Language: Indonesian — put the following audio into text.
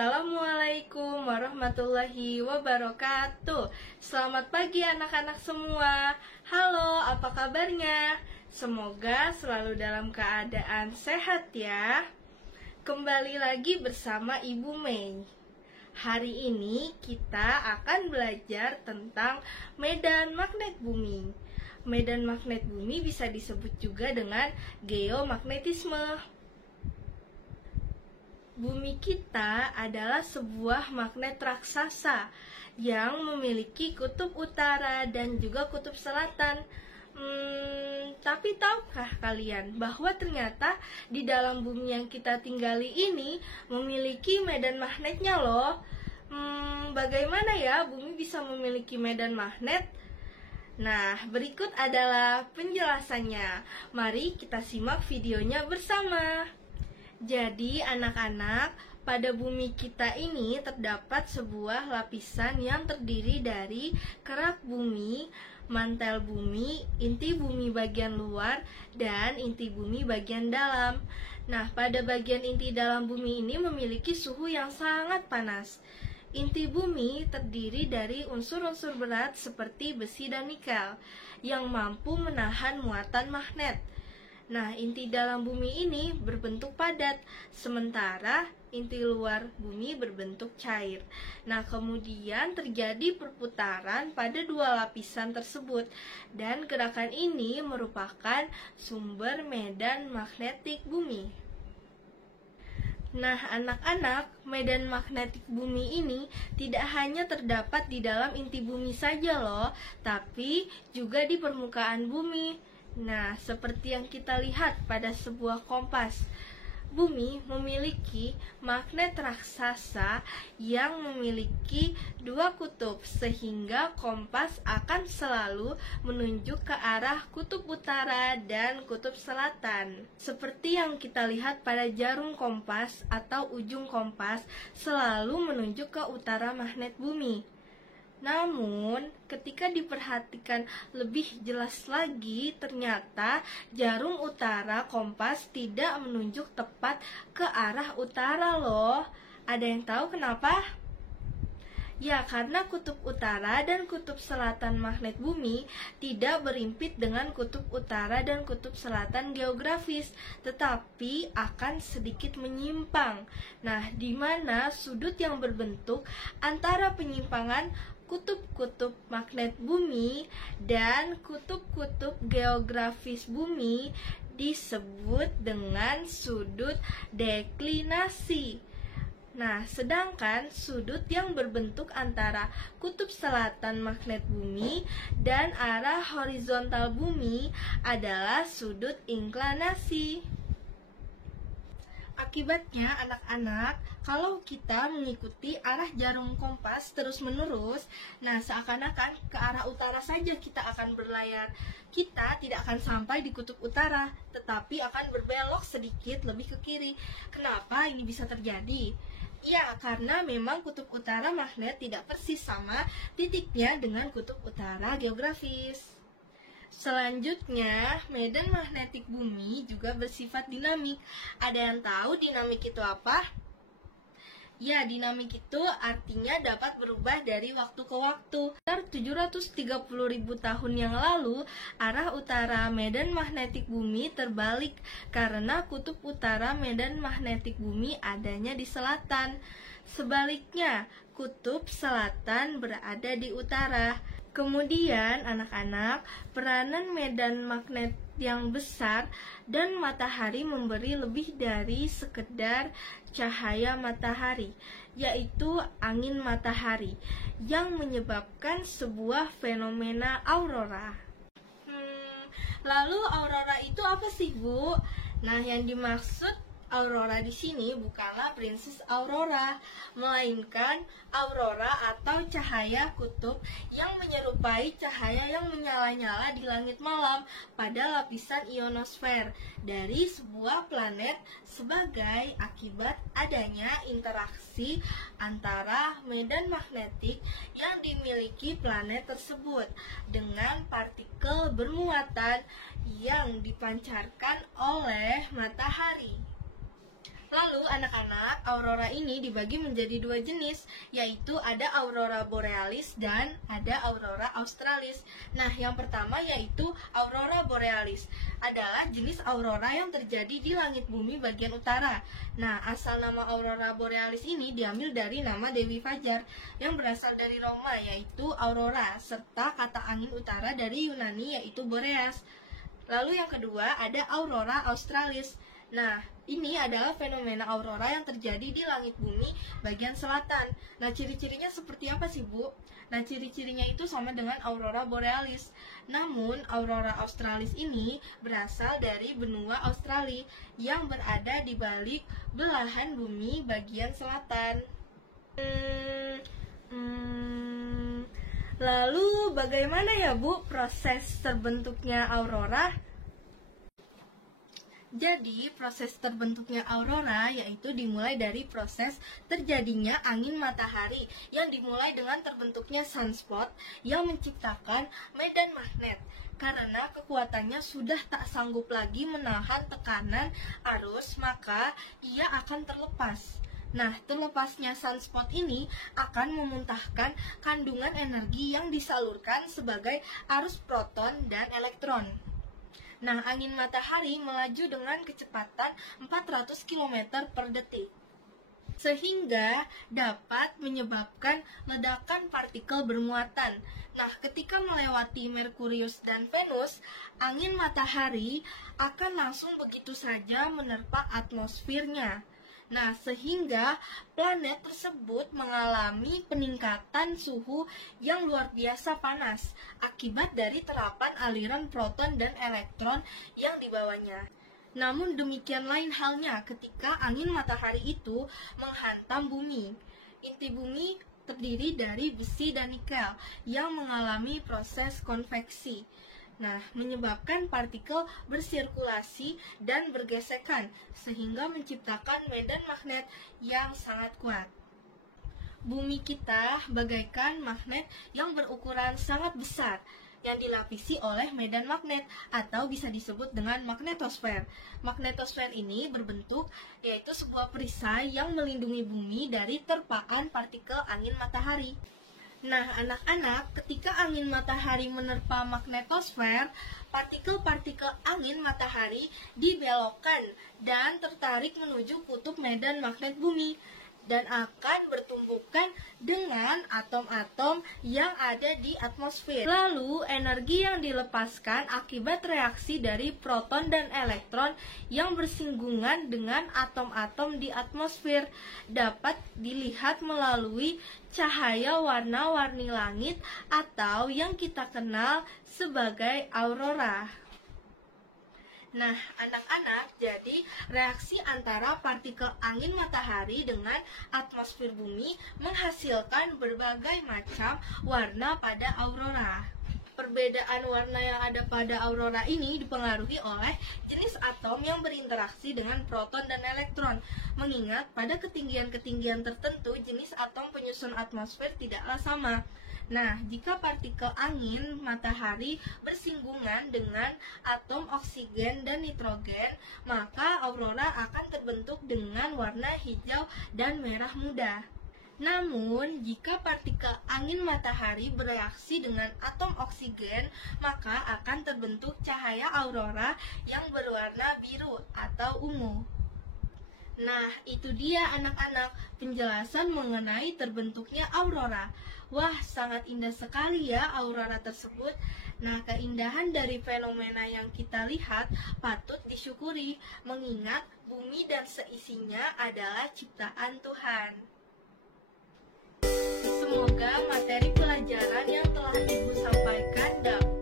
Assalamualaikum warahmatullahi wabarakatuh. Selamat pagi anak-anak semua. Halo, apa kabarnya? Semoga selalu dalam keadaan sehat ya. Kembali lagi bersama Ibu Mei. Hari ini kita akan belajar tentang medan magnet bumi. Medan magnet bumi bisa disebut juga dengan geomagnetisme. Bumi kita adalah sebuah magnet raksasa yang memiliki kutub utara dan juga kutub selatan. Tapi tahukah kalian bahwa ternyata di dalam bumi yang kita tinggali ini memiliki medan magnetnya loh? Bagaimana ya bumi bisa memiliki medan magnet? Nah, berikut adalah penjelasannya. Mari kita simak videonya bersama. Jadi anak-anak, pada bumi kita ini terdapat sebuah lapisan yang terdiri dari kerak bumi, mantel bumi, inti bumi bagian luar, dan inti bumi bagian dalam. Nah, pada bagian inti dalam bumi ini memiliki suhu yang sangat panas. Inti bumi terdiri dari unsur-unsur berat seperti besi dan nikel yang mampu menahan muatan magnet. Nah, inti dalam bumi ini berbentuk padat, sementara inti luar bumi berbentuk cair. Nah, kemudian terjadi perputaran pada dua lapisan tersebut, dan gerakan ini merupakan sumber medan magnetik bumi. Nah, anak-anak, medan magnetik bumi ini tidak hanya terdapat di dalam inti bumi saja loh, tapi juga di permukaan bumi. Nah, seperti yang kita lihat pada sebuah kompas, bumi memiliki magnet raksasa yang memiliki dua kutub, sehingga kompas akan selalu menunjuk ke arah kutub utara dan kutub selatan. Seperti yang kita lihat pada jarum kompas atau ujung kompas selalu menunjuk ke utara magnet bumi. Namun, ketika diperhatikan lebih jelas lagi, ternyata jarum utara kompas tidak menunjuk tepat ke arah utara loh. Ada yang tahu kenapa? Ya, karena kutub utara dan kutub selatan magnet bumi tidak berimpit dengan kutub utara dan kutub selatan geografis, tetapi akan sedikit menyimpang. Nah, di mana sudut yang berbentuk antara penyimpangan kutub-kutub magnet bumi dan kutub-kutub geografis bumi disebut dengan sudut deklinasi. Nah, sedangkan sudut yang berbentuk antara kutub selatan magnet bumi dan arah horizontal bumi adalah sudut inklinasi. Akibatnya, anak-anak, kalau kita mengikuti arah jarum kompas terus-menerus, nah seakan-akan ke arah utara saja kita akan berlayar. Kita tidak akan sampai di kutub utara, tetapi akan berbelok sedikit lebih ke kiri. Kenapa ini bisa terjadi? Ya, karena memang kutub utara magnet tidak persis sama titiknya dengan kutub utara geografis. Selanjutnya, medan magnetik bumi juga bersifat dinamik. Ada yang tahu dinamik itu apa? Ya, dinamik itu artinya dapat berubah dari waktu ke waktu. Sekitar 730.000 tahun yang lalu, arah utara medan magnetik bumi terbalik karena kutub utara medan magnetik bumi adanya di selatan. Sebaliknya, kutub selatan berada di utara. Kemudian, anak-anak, peranan medan magnet yang besar dan matahari memberi lebih dari sekedar cahaya matahari, yaitu angin matahari, yang menyebabkan sebuah fenomena aurora. Lalu aurora itu apa sih, Bu? Nah, yang dimaksud aurora di sini bukanlah Princess Aurora, melainkan aurora atau cahaya kutub yang menyerupai cahaya yang menyala-nyala di langit malam pada lapisan ionosfer dari sebuah planet sebagai akibat adanya interaksi antara medan magnetik yang dimiliki planet tersebut dengan partikel bermuatan yang dipancarkan oleh matahari. Lalu anak-anak, aurora ini dibagi menjadi dua jenis, yaitu ada aurora borealis dan ada aurora australis. Nah, yang pertama yaitu aurora borealis, adalah jenis aurora yang terjadi di langit bumi bagian utara. Nah, asal nama aurora borealis ini diambil dari nama Dewi Fajar yang berasal dari Roma, yaitu aurora, serta kata angin utara dari Yunani yaitu boreas. Lalu yang kedua ada aurora australis. Nah, ini adalah fenomena aurora yang terjadi di langit bumi bagian selatan. Nah, ciri-cirinya seperti apa sih, Bu? Nah, ciri-cirinya itu sama dengan aurora borealis. Namun, aurora australis ini berasal dari benua Australia yang berada di balik belahan bumi bagian selatan. Lalu, bagaimana ya, Bu, proses terbentuknya aurora? Jadi, proses terbentuknya aurora yaitu dimulai dari proses terjadinya angin matahari yang dimulai dengan terbentuknya sunspot yang menciptakan medan magnet. Karena kekuatannya sudah tak sanggup lagi menahan tekanan arus, maka ia akan terlepas. Nah, terlepasnya sunspot ini akan memuntahkan kandungan energi yang disalurkan sebagai arus proton dan elektron. Nah, angin matahari melaju dengan kecepatan 400 km per detik, sehingga dapat menyebabkan ledakan partikel bermuatan. Nah, ketika melewati Merkurius dan Venus, angin matahari akan langsung begitu saja menerpa atmosfernya. Nah, sehingga planet tersebut mengalami peningkatan suhu yang luar biasa panas akibat dari terapan aliran proton dan elektron yang dibawanya. Namun demikian lain halnya ketika angin matahari itu menghantam bumi. Inti bumi terdiri dari besi dan nikel yang mengalami proses konveksi. Nah, menyebabkan partikel bersirkulasi dan bergesekan, sehingga menciptakan medan magnet yang sangat kuat. Bumi kita bagaikan magnet yang berukuran sangat besar, yang dilapisi oleh medan magnet, atau bisa disebut dengan magnetosfer. Magnetosfer ini berbentuk yaitu sebuah perisai yang melindungi bumi dari terpaan partikel angin matahari. Nah, anak-anak, ketika angin matahari menerpa magnetosfer, partikel-partikel angin matahari dibelokkan dan tertarik menuju kutub medan magnet bumi dan akan bertumbukan dengan atom-atom yang ada di atmosfer. Lalu, energi yang dilepaskan akibat reaksi dari proton dan elektron yang bersinggungan dengan atom-atom di atmosfer dapat dilihat melalui cahaya warna-warni langit atau yang kita kenal sebagai aurora. Nah, anak-anak, jadi reaksi antara partikel angin matahari dengan atmosfer bumi menghasilkan berbagai macam warna pada aurora. Perbedaan warna yang ada pada aurora ini dipengaruhi oleh jenis atom yang berinteraksi dengan proton dan elektron. Mengingat pada ketinggian-ketinggian tertentu jenis atom penyusun atmosfer tidaklah sama. Nah, jika partikel angin matahari bersinggungan dengan atom oksigen dan nitrogen, maka aurora akan terbentuk dengan warna hijau dan merah muda. Namun, jika partikel angin matahari bereaksi dengan atom oksigen, maka akan terbentuk cahaya aurora yang berwarna biru atau ungu. Nah, itu dia anak-anak penjelasan mengenai terbentuknya aurora. Wah, sangat indah sekali ya aurora tersebut. Nah, keindahan dari fenomena yang kita lihat patut disyukuri, mengingat bumi dan seisinya adalah ciptaan Tuhan. Semoga materi pelajaran yang telah Ibu sampaikan dapat